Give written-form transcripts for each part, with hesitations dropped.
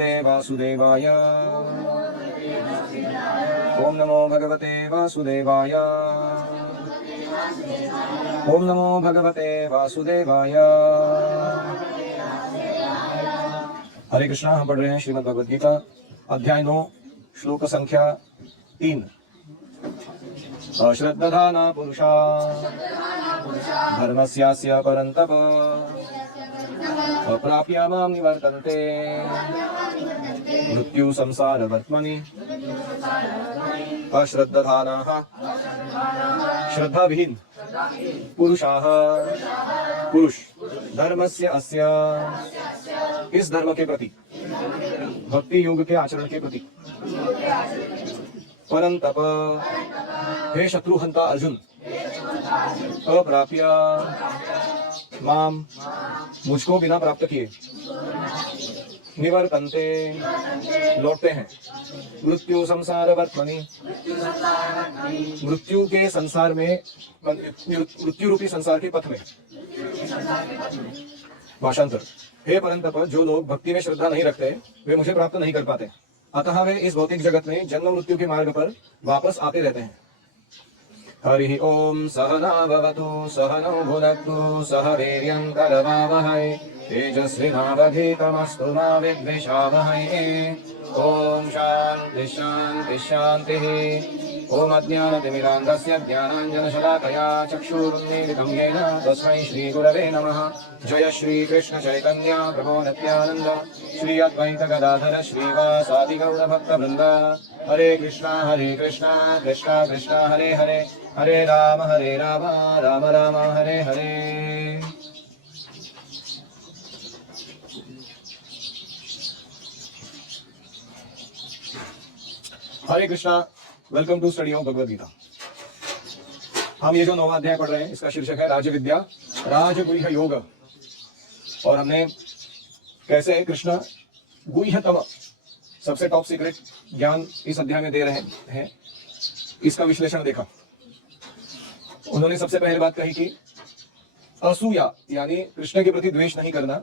भगवते वासुदेवाय। ओम नमो भगवते वासुदेवाय। ओम नमो भगवते वासुदेवाय। हरे कृष्णा। हम पढ़ रहे हैं श्रीमद् भगवद गीता अध्याय 9 श्लोक संख्या 3। अश्रद्धधाना पुरुषा धर्मस्यास्य परन्तप अप्राप्य मां निवर्तन्ते मृत्यु संसारवर्त्मनि। अश्रद्धधानाः श्रद्धा विहीन पुरुषाः पुरुष धर्मस्य अस्य इस धर्म के प्रति भक्ति योग के आचरण के प्रति परंतप हे शत्रुहंता अर्जुन अप्राप्य माम मुझको बिना प्राप्त किए निवर्तन्ते लौटते हैं मृत्यु संसार वर्त्मनि मृत्यु के संसार में मृत्यु रूपी संसार के पथ में। भाषांतर। हे परंतप जो लोग भक्ति में श्रद्धा नहीं रखते वे मुझे प्राप्त नहीं कर पाते, अतः वे इस भौतिक जगत में जन्म मृत्यु के मार्ग पर वापस आते रहते हैं। हरि ओम सहना भवतु सहनौ भुनक्तु सह वीर्यं करवावहै तेजस्विनावधीतमस्तु मा विद्विषावहै। ओम शांति शांति शांतिः। ओम अज्ञानतिमिरान्धस्य ज्ञानाञ्जनशलाकया चक्षुरुन्मीलितं येन तस्मै श्रीगुरवे नमः। जय श्री कृष्ण चैतन्य प्रभो नित्यानंद श्री अद्वैत गदाधर श्रीवासादि गौरभक्तवृन्द। Hare Krishna Krishna Krishna Hare Hare Hare Ram Ram Ram Hare Hare. Hare Krishna. Welcome to study of Bhagavad Gita. हम ये जो 9वां अध्याय पढ़ रहे हैं इसका शीर्षक है राज विद्या राजगुह्य योग। और हमने कैसे कृष्ण गुह्यतम सबसे टॉप सीक्रेट ज्ञान इस अध्याय में दे रहे हैं इसका विश्लेषण देखा। उन्होंने सबसे पहले बात कही कि असूया यानी कृष्ण के प्रति द्वेष नहीं करना,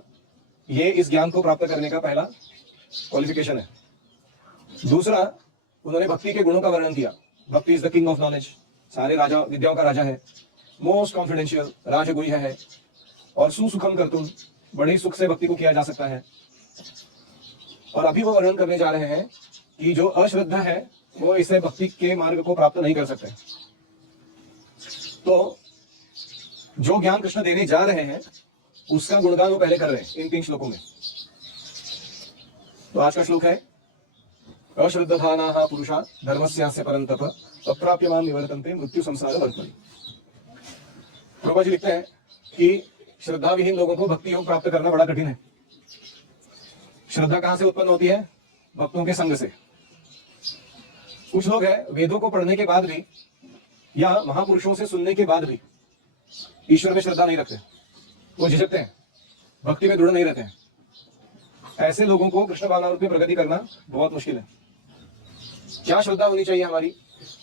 ये इस ज्ञान को प्राप्त करने का पहला क्वालिफिकेशन है। दूसरा, उन्होंने भक्ति के गुणों का वर्णन किया। भक्ति is the king of knowledge, सारे राजा विद्याओं का राजा है, मोस्ट कॉन्फिडेंशियल राजगुह्य है और सुसुखम कर्तुम, बड़े सुख से भक्ति को किया जा सकता है। और अभी वो वर्णन करने जा रहे हैं कि जो अश्रद्धा है वो इसे भक्ति के मार्ग को प्राप्त नहीं कर सकते। तो जो ज्ञान कृष्ण देने जा रहे हैं उसका गुणगान वो पहले कर रहे हैं इन 3 श्लोकों में। तो आज का श्लोक है अश्रद्धधानाः पुरुषा धर्मस्यास्य परन्तप अप्राप्य मां निवर्तन्ते मृत्यु संसार वर्त्मनि। प्रभुपाद जी लिखते हैं कि श्रद्धा विहीन लोगों को भक्ति योग प्राप्त करना बड़ा कठिन है। श्रद्धा कहां से उत्पन्न होती है? भक्तों के संग से। कुछ लोग हैं वेदों को पढ़ने के बाद भी या महापुरुषों से सुनने के बाद भी ईश्वर में श्रद्धा नहीं रखते, वो झिझकते हैं, भक्ति में दृढ़ नहीं रहते हैं। ऐसे लोगों को कृष्ण भावना रूप में प्रगति करना बहुत मुश्किल है। क्या श्रद्धा होनी चाहिए हमारी?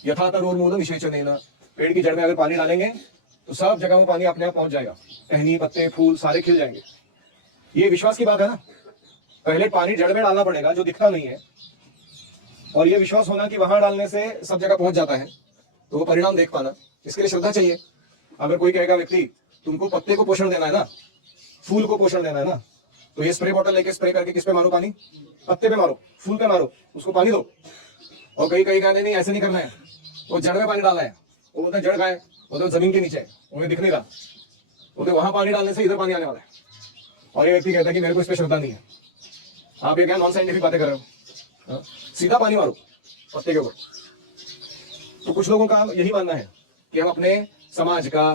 यथा तरोर्मूलम निषेचनेन, पेड़ की जड़ में अगर पानी डालेंगे तो सब जगह में पानी अपने आप पहुंच जाएगा, टहनी पत्ते फूल सारे खिल जाएंगे। ये विश्वास की बात है ना। पहले पानी जड़ में डालना पड़ेगा जो दिखता नहीं है, और ये विश्वास होना कि वहां डालने से सब जगह पहुंच जाता है, तो वो परिणाम देख पाना, इसके लिए श्रद्धा चाहिए। अगर कोई कहेगा व्यक्ति तुमको पत्ते को पोषण देना है ना, फूल को पोषण देना है ना, तो ये स्प्रे बॉटल लेके स्प्रे करके किस पे मारो पानी? पत्ते पे मारो, फूल पे मारो, उसको पानी दो। और कहीं कहीं कहने नहीं ऐसे नहीं करना है, वो जड़ में पानी डालना है। वो बोलते जड़ का है, वो तो जमीन के नीचे है, उन्हें दिख नहीं रहा, बोलते वहां पानी डालने से इधर पानी आने वाला है। और ये व्यक्ति कहता है कि मेरे को इस पर श्रद्धा नहीं है। आप ये क्या नॉन साइंटिफिक बातें कर रहे हो? सीधा पानी मारो पत्ते के ऊपर। तो कुछ लोगों का यही मानना है कि हम अपने समाज का,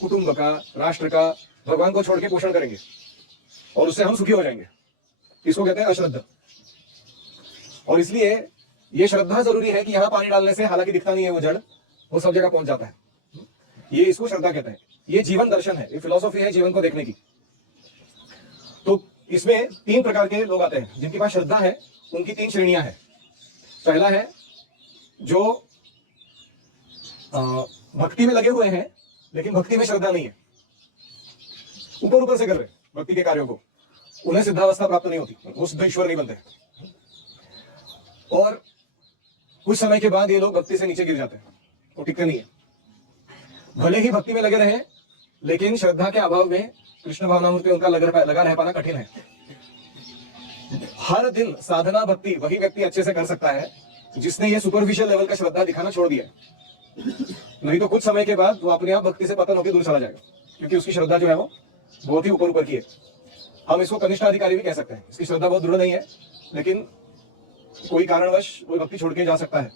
कुटुंब का, राष्ट्र का भगवान को छोड़ के पोषण करेंगे और उससे हम सुखी हो जाएंगे। इसको कहते हैं अश्रद्धा। और इसलिए ये श्रद्धा जरूरी है कि यहां पानी डालने से हालांकि दिखता नहीं है वो जड़, वो सब जगह पहुंच जाता है। ये इसको श्रद्धा कहते हैं। ये जीवन दर्शन है, ये फिलॉसफी है जीवन को देखने की। तो इसमें 3 प्रकार के लोग आते हैं जिनके पास श्रद्धा है। उनकी 3 श्रेणियां हैं। पहला है जो भक्ति में लगे हुए हैं लेकिन भक्ति में श्रद्धा नहीं है, ऊपर ऊपर से कर रहे हैं भक्ति के कार्यों को, उन्हें सिद्धावस्था प्राप्त नहीं होती, वो सिद्ध ईश्वर नहीं बनते। और कुछ समय के बाद ये लोग भक्ति से नीचे गिर जाते हैं, वो टिकते नहीं है। भले ही भक्ति में लगे रहे, लेकिन श्रद्धा के अभाव में कृष्ण भावनामृत में उनका लगा रह पाना कठिन है। हर दिन साधना भक्ति वही व्यक्ति अच्छे से कर सकता है जिसने ये सुपरफिशियल लेवल का श्रद्धा दिखाना छोड़ दिया। नहीं तो कुछ समय के बाद वो अपने आप भक्ति से पतन होकर दूर चला जाएगा, क्योंकि उसकी श्रद्धा जो है वो बहुत ही ऊपर ऊपर की है। हम इसको कनिष्ठ अधिकारी भी कह सकते हैं। इसकी श्रद्धा बहुत दृढ़ नहीं है, लेकिन कोई कारणवश वो भक्ति छोड़ के जा सकता है।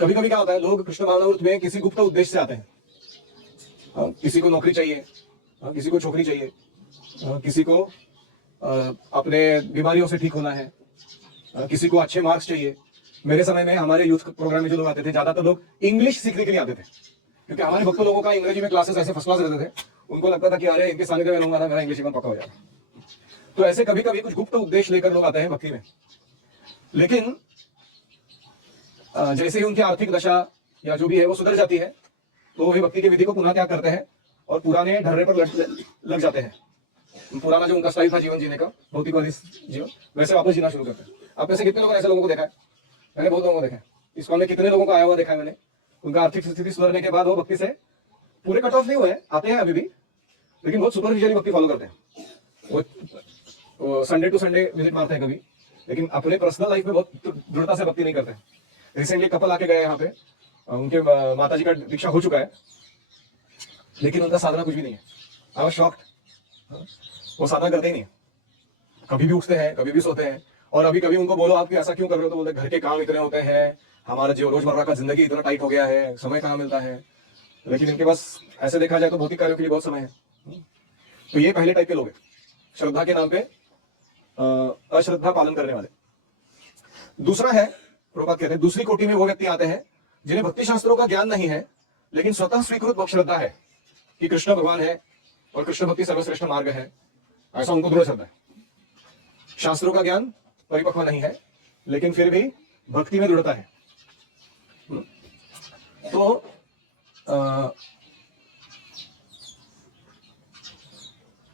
कभी कभी क्या होता है, लोग कृष्ण भावनामृत में किसी गुप्त उद्देश्य से आते हैं। किसी को नौकरी चाहिए, किसी को छोकरी चाहिए, किसी को अपने बीमारियों से ठीक होना है, किसी को अच्छे मार्क्स चाहिए। मेरे समय में हमारे यूथ प्रोग्राम में जो लोग आते थे, ज्यादातर लोग इंग्लिश सीखने के लिए आते थे, क्योंकि हमारे भक्त लोगों का अंग्रेजी में क्लासेस ऐसे फर्स्ट क्लास रहते थे। उनको लगता था कि अरे इनके सानिध्य में रहूंगा ना, मेरा इंग्लिश एकदम पक्का हो जाएगा। तो ऐसे कभी कभी कुछ गुप्त उद्देश्य लेकर लोग आते हैं भक्ति में। लेकिन जैसे ही उनकी आर्थिक दशा या जो भी है वो सुधर जाती है, तो वे भक्ति की विधि को पुनः त्याग करते हैं और पुराने ढर्रे पर लग जाते हैं। पुराना जो उनका स्टाइल था जीवन जीने का, भौतिकवादी जीवन, वैसे वापस जीना शुरू करते हैं। आप ऐसे कितने लोगों ने ऐसे लोगों को देखा है? मैंने बहुत लोगों को देखा है। इस कॉल में कितने लोगों को आया हुआ देखा है मैंने। उनका आर्थिक स्थिति सुधरने के बाद वो भक्ति से पूरे कट ऑफ नहीं हुए, आते हैं अभी भी, लेकिन बहुत सुपरफिशियली भक्ति फॉलो करते हैं। वो संडे टू संडे विजिट मारते हैं कभी, लेकिन अपने पर्सनल लाइफ में बहुत दृढ़ता से भक्ति नहीं करते। रिसेंटली कपल आके गए यहाँ पे, उनके माता जी का दीक्षा हो चुका है, लेकिन उनका साधना कुछ भी नहीं है। I was shocked. वो साधना करते ही नहीं है, कभी भी उठते हैं, कभी भी सोते हैं। और अभी कभी उनको बोलो आप ऐसा क्यों कर रहे हो, तो बोलते घर के काम इतने होते हैं, हमारा जो रोजमर्रा का जिंदगी इतना टाइट हो गया है, समय कहाँ मिलता है। लेकिन इनके पास ऐसे देखा जाए तो भौतिक कार्यों के लिए बहुत समय है। तो ये पहले टाइप के लोग हैं, श्रद्धा के नाम पे अश्रद्धा पालन करने वाले। दूसरा है, प्रभुपाद कहते हैं, दूसरी कोटि में वो व्यक्ति आते हैं जिन्हें भक्ति शास्त्रों का ज्ञान नहीं है, लेकिन स्वतः स्वीकृत श्रद्धा है कि कृष्ण भगवान है और कृष्ण भक्ति सर्वश्रेष्ठ मार्ग है। ऐसा उनको दृढ़ श्रद्धा है। शास्त्रों का ज्ञान परिपक्व नहीं है, लेकिन फिर भी भक्ति में दृढ़ता है। तो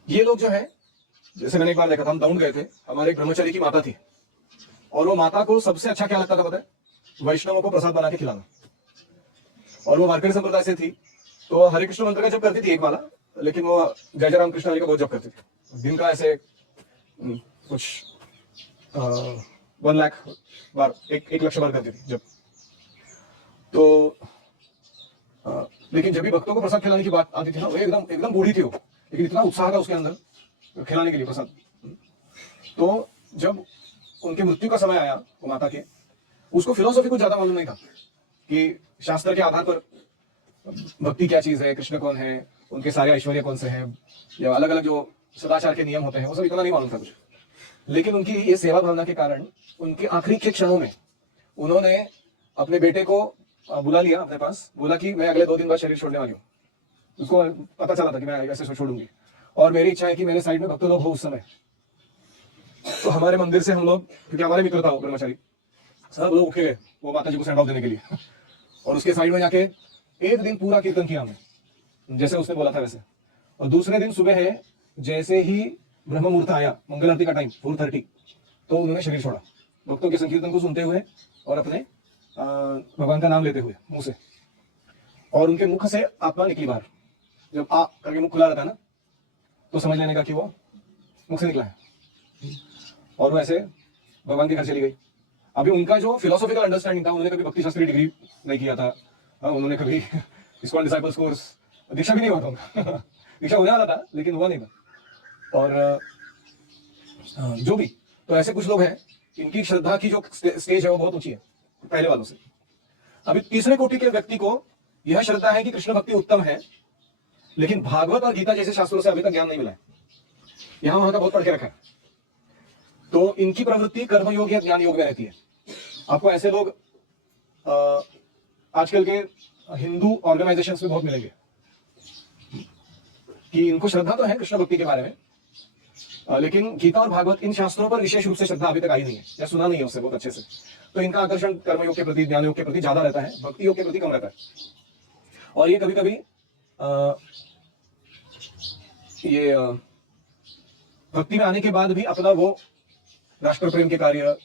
ये लोग जो है, जैसे मैंने एक बार देखा था, हम दौड़ गए थे, हमारे एक ब्रह्मचारी की माता थी, और वो माता को सबसे अच्छा क्या लगता था पता है? वैष्णवों को प्रसाद बना के खिलाना। और वो वारकरी संप्रदाय से थी, तो हरे कृष्ण मंत्र का जप करती थी एक माला, लेकिन वो जय जय राम कृष्ण हरि का बहुत जप करती थी। दिन का ऐसे कुछ 1 लाख बार, 1 लाख बार करती थी जब। तो लेकिन जब भी भक्तों को प्रसाद खिलाने की बात आती थी ना, वो एकदम बूढ़ी थी वो, लेकिन इतना उत्साह था उसके अंदर खिलाने के लिए प्रसाद। तो जब उनके मृत्यु का समय आया वो माता के, उसको फिलोसॉफी कुछ ज्यादा मालूम नहीं था कि शास्त्र के आधार पर भक्ति क्या चीज है, कृष्ण कौन है, उनके सारे ऐश्वर्य कौन से हैं, या अलग अलग जो सदाचार के नियम होते हैं, वो सब इतना नहीं मालूम था कुछ। लेकिन उनकी ये सेवा भावना के कारण उनके आखिरी के क्षणों में उन्होंने अपने बेटे को बुला लिया अपने पास, बोला कि मैं अगले 2 दिन बाद शरीर छोड़ने वाली हूँ। उसको पता चला था कि मैं ऐसे छोड़ूंगी, और मेरी इच्छा है कि मेरे साइड में भक्त लोग हो उस समय। तो हमारे मंदिर से हम लोग, क्योंकि हमारे मित्र था वो ब्रह्मचारी, सब लोग उठे गए वो माता जी को सेंड ऑफ देने के लिए, और उसके साइड में जाके 1 दिन पूरा कीर्तन किया हमने, जैसे उसने बोला था वैसे। और दूसरे दिन सुबह है, जैसे ही ब्रह्म मुहूर्त आया, मंगल आरती का टाइम 4:30, तो उन्होंने शरीर छोड़ा, भक्तों के संकीर्तन को सुनते हुए और अपने भगवान का नाम लेते हुए मुंह से। और उनके मुख से आत्मा निकली बाहर। जब आ करके मुख खुला रहता है ना, तो समझ लेने का कि वो मुख से निकला है, और वो ऐसे भगवान के घर चली गई। अभी उनका जो फिलोसॉफिकल अंडरस्टैंडिंग था, उन्होंने कभी भक्ति शास्त्री डिग्री नहीं किया था, उन्होंने कभी इस्कॉन डिसाइपल्स कोर्स, दीक्षा भी नहीं हुआ था उनका दीक्षा होने वाला था लेकिन हुआ नहीं था। और जो भी, तो ऐसे कुछ लोग हैं, इनकी श्रद्धा की जो स्टेज है वो बहुत ऊंची है पहले वालों से। अभी तीसरे कोटि के व्यक्ति को यह श्रद्धा है कि कृष्ण भक्ति उत्तम है, लेकिन भागवत और गीता जैसे शास्त्रों से अभी तक ज्ञान नहीं मिला है, यहां वहां का बहुत पढ़ के रखा है। तो इनकी प्रवृत्ति कर्मयोग या ज्ञान योग में रहती है। आपको ऐसे लोग आजकल के हिंदू ऑर्गेनाइजेशंस में बहुत मिलेंगे कि इनको श्रद्धा तो है कृष्ण भक्ति के बारे में, लेकिन गीता और भागवत इन शास्त्रों पर विशेष रूप से श्रद्धा अभी तक आई नहीं है, या सुना नहीं है उससे बहुत अच्छे से। तो इनका आकर्षण कर्मयोग के प्रति, ज्ञान योग के प्रति ज्यादा रहता है, भक्ति योग के प्रति कम रहता है। और ये कभी कभी ये भक्ति में आने के बाद भी अपना वो राष्ट्र प्रेम के कार्य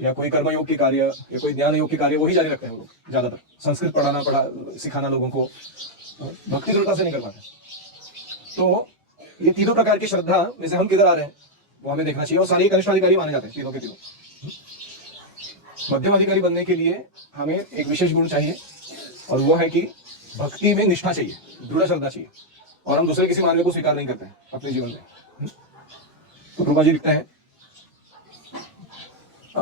या कोई कर्मयोग के कार्य या कोई ज्ञान योग के कार्य वही जारी रखते हैं वो लोग। ज्यादातर संस्कृत सिखाना लोगों को, भक्ति दृढ़ता से नहीं कर पाते। तो ये तीनों प्रकार की श्रद्धा में से हम किधर आ रहे हैं वो हमें देखना चाहिए। और सारे कनिष्ठ अधिकारी माने जाते हैं तीनों के तीनों। मध्यम अधिकारी बनने के लिए हमें एक विशेष गुण चाहिए और वो है कि भक्ति में निष्ठा चाहिए, दृढ़ श्रद्धा चाहिए, और हम दूसरे किसी मार्ग को स्वीकार नहीं करते हैं अपने जीवन में। तो प्रभा जी लिखते हैं,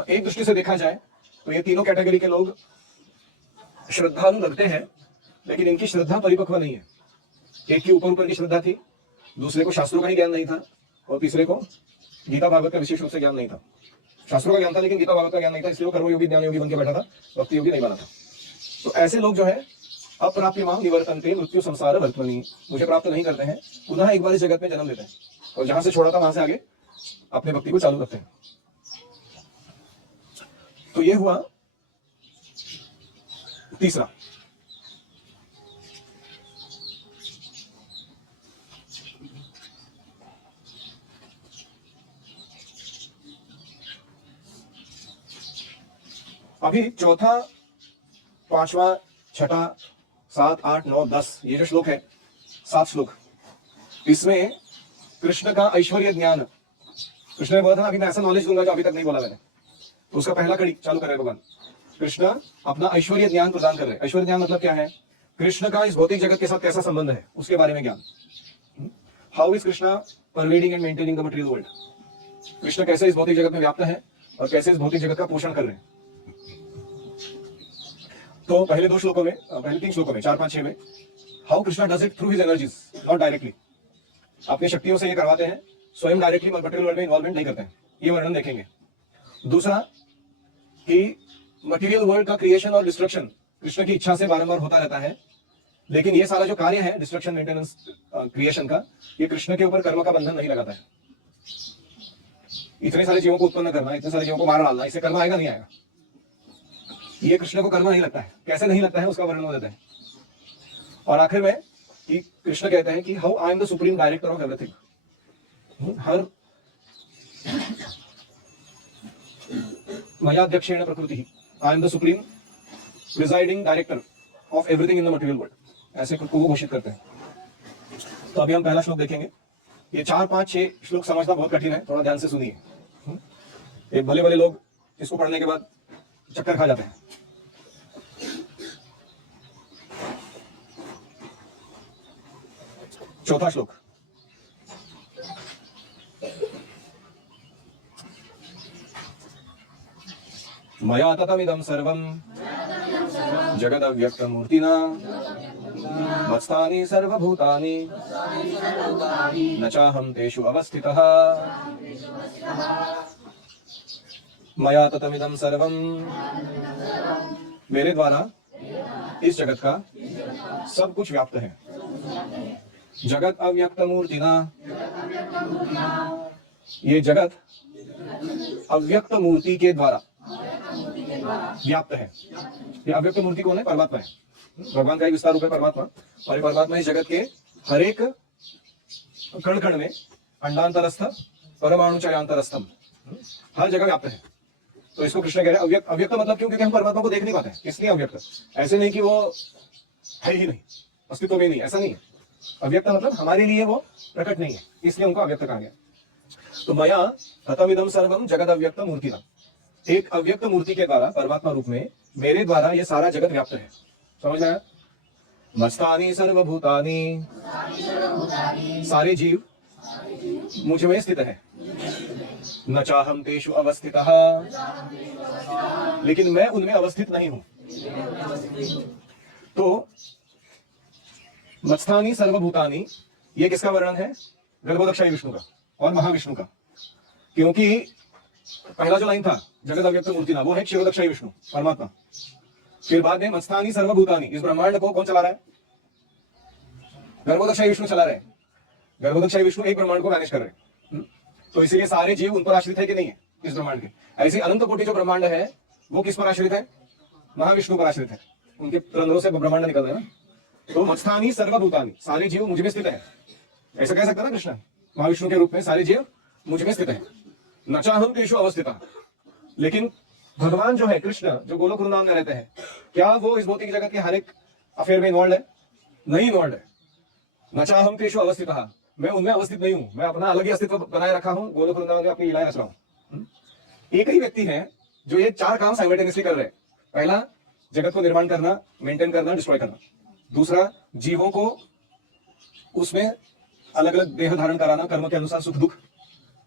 एक दृष्टि से देखा जाए तो ये तीनों कैटेगरी के लोग श्रद्धालु लगते हैं, लेकिन इनकी श्रद्धा परिपक्व नहीं है। एक की ऊपर की श्रद्धा थी, दूसरे को शास्त्रों का ही ज्ञान नहीं था, और तीसरे को गीता भागवत का विशेष रूप से ज्ञान नहीं था। शास्त्रों का ज्ञान था लेकिन गीता भागवत का ज्ञान नहीं था, इसलिए वो कर्मयोगी ज्ञान योगी बन के बैठा था, भक्ति योगी नहीं बना था। तो ऐसे लोग जो है अप्राप्य मां निवर्तन्ते मृत्यु संसार वर्तमनि, मुझे प्राप्त नहीं करते हैं, पुनः एक बार इस जगत में जन्म लेते हैं और जहां से छोड़ा था वहां से आगे अपने भक्ति को चालू रखते हैं। तो ये हुआ तीसरा। अभी चौथा, पांचवा, छठा, 7, 8, 9, 10 ये जो श्लोक है, 7 श्लोक, इसमें कृष्ण का ऐश्वर्य ज्ञान, कृष्ण ने बोला था ना अभी मैं ऐसा नॉलेज दूंगा जो अभी तक नहीं बोला मैंने, तो उसका पहला कड़ी चालू कर रहे भगवान। कृष्ण अपना ऐश्वर्य ज्ञान प्रदान कर रहे हैं। ऐश्वर्य ज्ञान मतलब क्या है? कृष्ण का इस भौतिक जगत के साथ कैसा संबंध है उसके बारे में ज्ञान। How is Krishna pervading and maintaining the material world, Krishna कैसे इस भौतिक जगत में व्याप्त है और कैसे इस भौतिक जगत का पोषण कर रहे हैं। तो पहले 2 श्लोकों में, पहले 3 श्लोकों में, 4, 5, 6 में, how Krishna does it through his energies, not directly, अपनी शक्तियों से ये करवाते हैं, स्वयं डायरेक्टली मटेरियल वर्ल्ड में इन्वॉल्वमेंट नहीं करते हैं, ये वर्णन देखेंगे। दूसरा कि मटेरियल वर्ल्ड का क्रिएशन और डिस्ट्रक्शन कृष्ण की इच्छा से बारंबार होता रहता है, लेकिन ये सारा जो कार्य है डिस्ट्रक्शन, मेंटेनेंस, क्रिएशन का, ये कृष्ण के ऊपर कर्म का बंधन नहीं लगाता है। इतने सारे जीवों को उत्पन्न करना, इतने सारे जीवों को मार डालना, इससे कर्म आएगा नहीं आएगा, ये कृष्ण को कर्म नहीं लगता है। कैसे नहीं लगता है उसका वर्णन हो देता है। और आखिर में कि कृष्ण कहते हैं कि how I am the supreme director of everything, हर मयाध्यक्षेण प्रकृति, I am the supreme presiding director of everything in the material world, ऐसे खुद को वो घोषित करते हैं। तो अभी हम पहला श्लोक देखेंगे। ये 4, 5, 6 श्लोक समझना बहुत कठिन है, थोड़ा ध्यान से सुनिए। एक भले भले लोग इसको पढ़ने के बाद चक्कर खा जाते हैं। चौथा श्लोक, मया ततमिदं सर्वं जगदव्यक्तमूर्तिना मत्स्थानि सर्वभूतानि न चाहं तेषु अवस्थितः। मया ततमिदं सर्वं, मेरे द्वारा इस जगत का सब कुछ व्याप्त है। जगत अव्यक्त मूर्तिना, ये जगत अव्यक्त मूर्ति के द्वारा व्याप्त है। ये अव्यक्त मूर्ति कौन है? परमात्मा है, भगवान का एक विस्तार रूप है परमात्मा। और ये परमात्मा इस जगत के हर एक कण कण में, अंडांतरस्थ परमाणु चयांतरस्थम, हर जगह व्याप्त है। तो इसको कृष्ण कह रहे हैं अव्यक्त। अव्यक्त मतलब क्यों? क्योंकि हम परमात्मा को देख नहीं पाते, इसलिए अव्यक्त। ऐसे नहीं कि वो है ही नहीं, अस्तित्व में नहीं, ऐसा नहीं है। अव्यक्त मतलब हमारे लिए वो प्रकट नहीं है, इसलिए उनको अव्यक्त कहा गया। तो मया ततमिदं सर्वम जगद अव्यक्त मूर्तिना, एक अव्यक्त मूर्ति के द्वारा, परमात्मा रूप में मेरे द्वारा ये सारा जगत व्याप्त है। समझ आया? मस्तानि सर्वभूतानि, सारे जीव मुझ में स्थित है। न चाहम तेषु अवस्थितः, लेकिन मैं उनमें अवस्थित नहीं हूं। तो मत्स्थानि सर्वभूतानि, ये किसका वर्णन है? गर्भोदक्षाई विष्णु का और महाविष्णु का। क्योंकि पहला जो लाइन था जगत अव्यक्त मूर्तिना, वो है क्षीरोदक्षाई विष्णु परमात्मा। फिर बाद में मत्स्थानि सर्वभूतानि, इस ब्रह्मांड को कौन चला रहा है? गर्भोदक्षाई विष्णु चला रहे हैं। गर्भोदक्षाई विष्णु एक ब्रह्मांड को मैनेज कर रहे हैं। तो इसीलिए सारे जीव उन पर आश्रित है कि नहीं है इस ब्रह्मांड के। ऐसे अनंत कोटि जो ब्रह्मांड है वो किस पर आश्रित है? महाविष्णु पर आश्रित है। उनके रंध्रों से ब्रह्मांड निकल रहे हैं ना। तो मत्स्थानि सर्वभूतानि, सारे जीव मुझ में स्थित है, ऐसा कह सकता ना कृष्ण। महाविष्णु के रूप में सारे जीव मुझ में स्थित है, न चाहम तेषु अवस्थिता। लेकिन भगवान जो है कृष्ण, जो गोलोक वृंदावन में रहते हैं, क्या वो इस भौतिक जगत के हर एक अफेयर में इन्वॉल्व है? नहीं इन्वॉल्व है। न चाहम तेषु अवस्थिता, मैं उनमें अवस्थित नहीं हूं, मैं अपना अलग ही अस्तित्व बनाए रखा हूं, गोलोक वृंदावन में अपनी लीलाएं रच रहा हूं। एक ही व्यक्ति है जो ये चार काम साइमल्टेनियसली कर रहे हैं। पहला, जगत को निर्माण करना, मेंटेन करना, डिस्ट्रॉय करना। दूसरा, जीवों को उसमें अलग अलग देह धारण कराना, कर्म के अनुसार सुख दुख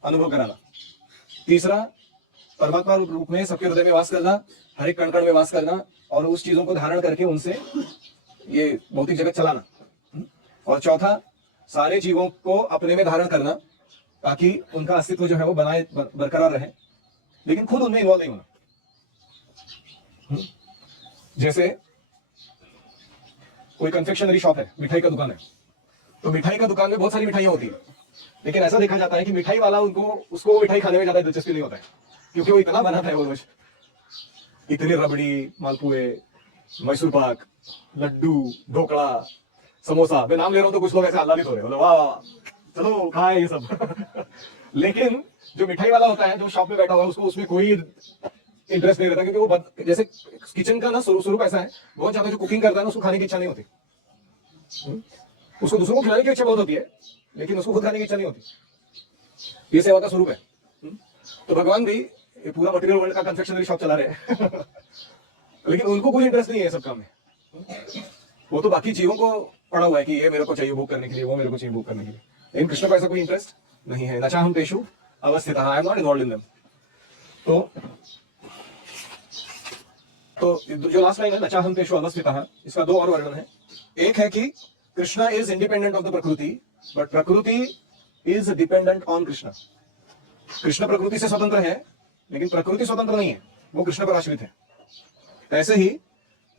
अनुभव कराना। तीसरा, परमात्मा रूप में सबके हृदय में वास करना, हर एक कण कण में वास करना, और उस चीजों को धारण करके उनसे ये भौतिक जगत चलाना। और चौथा, सारे जीवों को अपने में धारण करना, ताकि उनका अस्तित्व जो है वो बनाए बरकरार रहे, लेकिन खुद उनमें इन्वॉल्व नहीं होना। जैसे कोई कन्फेक्शनरी शॉप है, मिठाई का दुकान है, तो मिठाई का दुकान में बहुत सारी मिठाइयां होती है, लेकिन ऐसा देखा जाता है कि मिठाई वाला उसको मिठाई खाने में ज्यादा दिलचस्पी नहीं होता है, क्योंकि वो इतना बनाता है वो रोज, इतनी रबड़ी, मालपुए, मैसूर पाक, लड्डू, ढोकला, समोसा, मैं नाम ले रहा हूं तो कुछ लोग ऐसे आह्लादित हो रहे हैं, वाह वाह चलो खाए ये सब लेकिन जो मिठाई वाला होता है, जो शॉप में बैठा हुआ है, उसको उसमें कोई इंटरेस्ट नहीं रहता, क्योंकि वो जैसे किचन का ना स्वरूप ऐसा है, बहुत ज्यादा जो कुकिंग करता है ना, उसको खाने की इच्छा नहीं होती। उसको दूसरों को खिलाने की इच्छा बहुत होती है, लेकिन उसको खुद खाने की इच्छा नहीं होती। ये सेवा का स्वरूप है। तो भगवान भी ये पूरा मटेरियल वर्ल्ड का कन्फेक्शनरी शॉप चला रहे हैं लेकिन उनको कोई इंटरेस्ट नहीं है सब काम में। वो तो बाकी जीवों को पड़ा हुआ है कि ये मेरे को चाहिए भोग करने के लिए, वो मेरे को चाहिए भोग करने के लिए, लेकिन कृष्ण को ऐसा कोई इंटरेस्ट नहीं है। न चाहम तेषु अवस्थितः, I am not involved in them. तो जो लास्ट लाइन है, न चाहम तेषु अवस्थितः, इसका दो और वर्णन है। एक है कि Krishna is independent of the प्रकृति, बट प्रकृति is dependent on Krishna. Krishna प्रकृति से स्वतंत्र है, लेकिन प्रकृति स्वतंत्र नहीं है, वो कृष्ण पर आश्रित है। ऐसे ही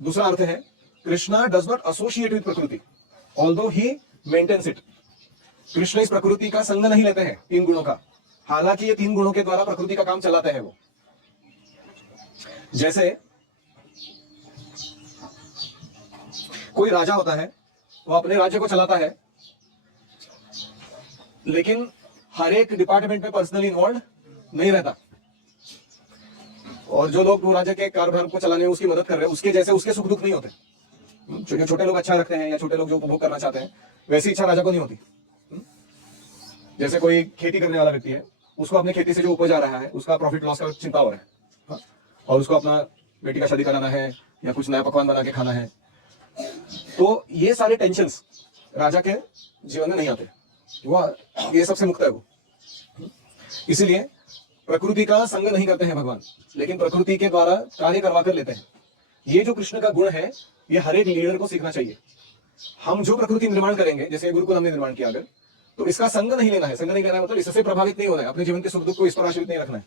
दूसरा अर्थ है, Krishna does not associate with प्रकृति, although he maintains it. Krishna इस प्रकृति का संग नहीं लेते हैं, तीन गुणों का, हालांकि ये तीन गुणों के द्वारा प्रकृति का काम चलाते हैं वो। जैसे कोई राजा होता है, वो अपने राज्य को चलाता है, लेकिन हर एक डिपार्टमेंट में पर्सनली इन्वॉल्व नहीं रहता, और जो लोग राज्य के कार्यभार को चलाने में उसकी मदद कर रहे हैं, उसके जैसे उसके सुख दुख नहीं होते। जो छोटे लोग अच्छा रखते हैं, या छोटे लोग जो उपभोग करना चाहते हैं, वैसी इच्छा राजा को नहीं होती। जैसे कोई खेती करने वाला व्यक्ति है, उसको अपने खेती से जो उपज आ रहा है, उसका प्रॉफिट लॉस का चिंता हो रहा है, और उसको अपना बेटी का शादी कराना है, या कुछ नया पकवान बना के खाना है, तो ये सारे टेंशन्स राजा के जीवन में नहीं आते, वो ये सबसे मुक्त है वो। इसीलिए प्रकृति का संग नहीं करते हैं भगवान, लेकिन प्रकृति के द्वारा कार्य करवा कर लेते हैं। ये जो कृष्ण का गुण है, ये हर एक लीडर को सीखना चाहिए। हम जो प्रकृति निर्माण करेंगे, जैसे गुरुकुल हमने निर्माण किया अगर, तो इसका संग नहीं लेना है। संग नहीं लेना है मतलब इससे प्रभावित नहीं होना है, अपने जीवन के सुख दुख को इस पर आश्रित नहीं रखना है,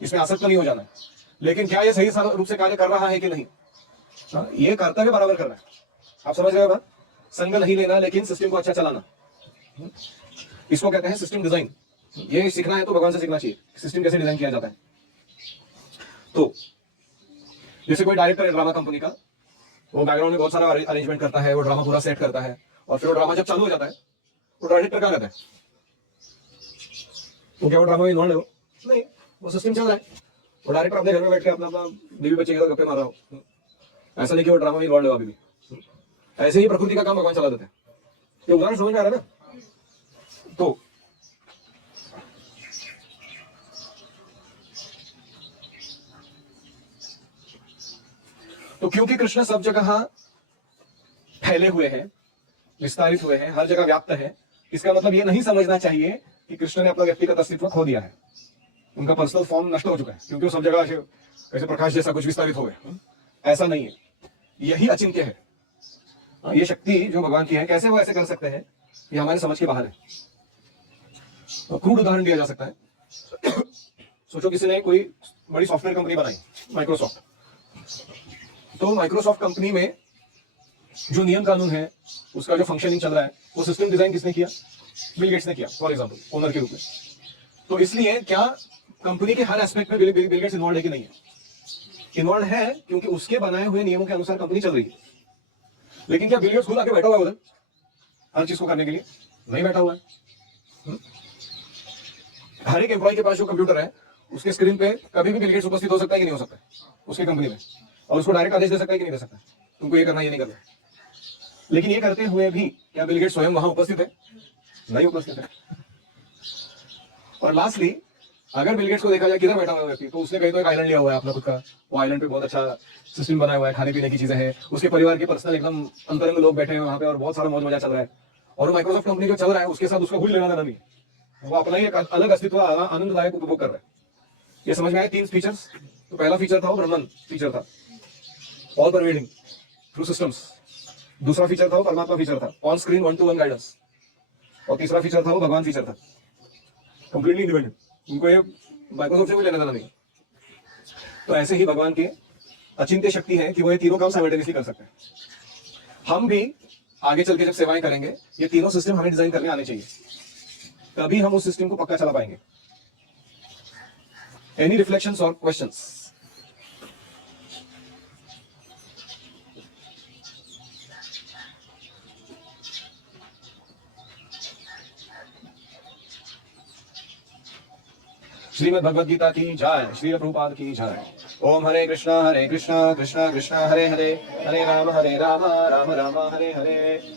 इसमें आसक्त नहीं हो जाना है। लेकिन क्या ये सही रूप से कार्य कर रहा है कि नहीं, ये कर्तव्य बराबर करना है। आप समझ रहे हो बात? संग नहीं लेना, लेकिन सिस्टम को अच्छा चलाना, इसको कहते हैं सिस्टम डिजाइन। ये सीखना है तो भगवान से सीखना चाहिए, सिस्टम कैसे डिजाइन किया जाता है। तो जैसे कोई डायरेक्टर है ड्रामा कंपनी का, वो बैकग्राउंड में बहुत सारा अरेंजमेंट करता है, वो ड्रामा पूरा सेट करता है, और फिर वो ड्रामा जब चालू हो जाता है, वो डायरेक्टर क्या कहता है, वो क्या वो ड्रामा में इन्वॉल्व हो? नहीं, वो सिस्टम चल रहा है। वो डायरेक्टर अपने घर में बैठ के अपना अपना बीवी बच्चे के साथ गप्पे मार रहा हो, ऐसा नहीं कि वो ड्रामा में इन्वॉल्व हो अभी भी। ऐसे ही प्रकृति का काम भगवान चला देते हैं। ये उदाहरण समझ में आ रहा है ना? तो क्योंकि कृष्ण सब जगह फैले हुए हैं, विस्तारित हुए हैं, हर जगह व्याप्त है, इसका मतलब ये नहीं समझना चाहिए कि कृष्ण ने अपना व्यक्तिगत अस्तित्व खो दिया है, उनका पर्सनल फॉर्म नष्ट हो चुका है, क्योंकि वो सब जगह ऐसे प्रकाश जैसा कुछ विस्तारित हो गए। ऐसा नहीं है, यही अचिंत्य है। ये शक्ति जो भगवान की है, कैसे वो ऐसे कर सकते हैं, ये हमारे समझ के बाहर है। तो क्रूड उदाहरण दिया जा सकता है। सोचो किसी ने कोई बड़ी सॉफ्टवेयर कंपनी बनाई, माइक्रोसॉफ्ट। तो माइक्रोसॉफ्ट कंपनी में जो नियम कानून है, उसका जो फंक्शनिंग चल रहा है, वो सिस्टम डिजाइन किसने किया? बिल गेट्स ने किया, फॉर एग्जांपल, ओनर के रूप में। तो इसलिए क्या कंपनी के हर एस्पेक्ट में बिल गेट्स इन्वॉल्व है कि नहीं है? इन्वॉल्व है, क्योंकि उसके बनाए हुए नियमों के अनुसार कंपनी चल रही है। लेकिन क्या बिल गेट्स खुद आके बैठा हुआ है उधर हर चीज को करने के लिए? नहीं बैठा हुआ है। हर एक एम्प्लॉय के पास जो कंप्यूटर है उसके स्क्रीन पे कभी भी बिल गेट्स उपस्थित हो सकता है कि नहीं हो सकता है उसके कंपनी में, और उसको डायरेक्ट आदेश दे सकता है कि नहीं दे सकता, तुमको ये करना ये नहीं करना। लेकिन ये करते हुए भी क्या बिल गेट्स स्वयं वहां उपस्थित है? नहीं उपस्थित है। और लास्टली, अगर बिल गेट्स को देखा जाए किधर बैठा हुआ व्यक्ति, तो उसने कहीं तो एक आइलैंड लिया हुआ है अपना खुद का, वो आइलैंड पे बहुत अच्छा सिस्टम बना हुआ है, खाने पीने की चीजें हैं, उसके परिवार के पर्सनल एकदम अंतरंग लोग बैठे हैं वहां पे और बहुत सारा मौज मजा चल रहा है, और माइक्रोसॉफ्ट कंपनी जो चल रहा है उसके साथ उसका कोई लेना देना नहीं, वो अपना ही एक अलग अस्तित्व आनंददायक उपभोग कर रहा है। ये समझ में आए तीन फीचर्स? तो पहला फीचर था वो ब्रह्मन फीचर था, ऑल परवेडिंग थ्रू सिस्टम्स। दूसरा फीचर था वो परमात्मा फीचर था, ऑन स्क्रीन 1-to-1 गाइडेंस। और तीसरा फीचर था वो भगवान फीचर था, कंप्लीटली इंडिपेंडेंट, उनको ये माइक्रोसॉफ्ट से भी लेना देना नहीं। तो ऐसे ही भगवान की अचिंत्य शक्ति है कि वो ये तीनों काम साइमल्टेनियसली कर सकते हैं। हम भी आगे चल के जब सेवाएं करेंगे, ये तीनों सिस्टम हमें डिजाइन करने आने चाहिए, तभी हम उस सिस्टम को पक्का चला पाएंगे। एनी रिफ्लेक्शंस और क्वेश्चंस? श्रीमद् भगवद गीता की जय, श्री प्रभुपाद की जय। ओम हरे कृष्णा कृष्णा कृष्णा हरे हरे, हरे राम राम राम हरे हरे।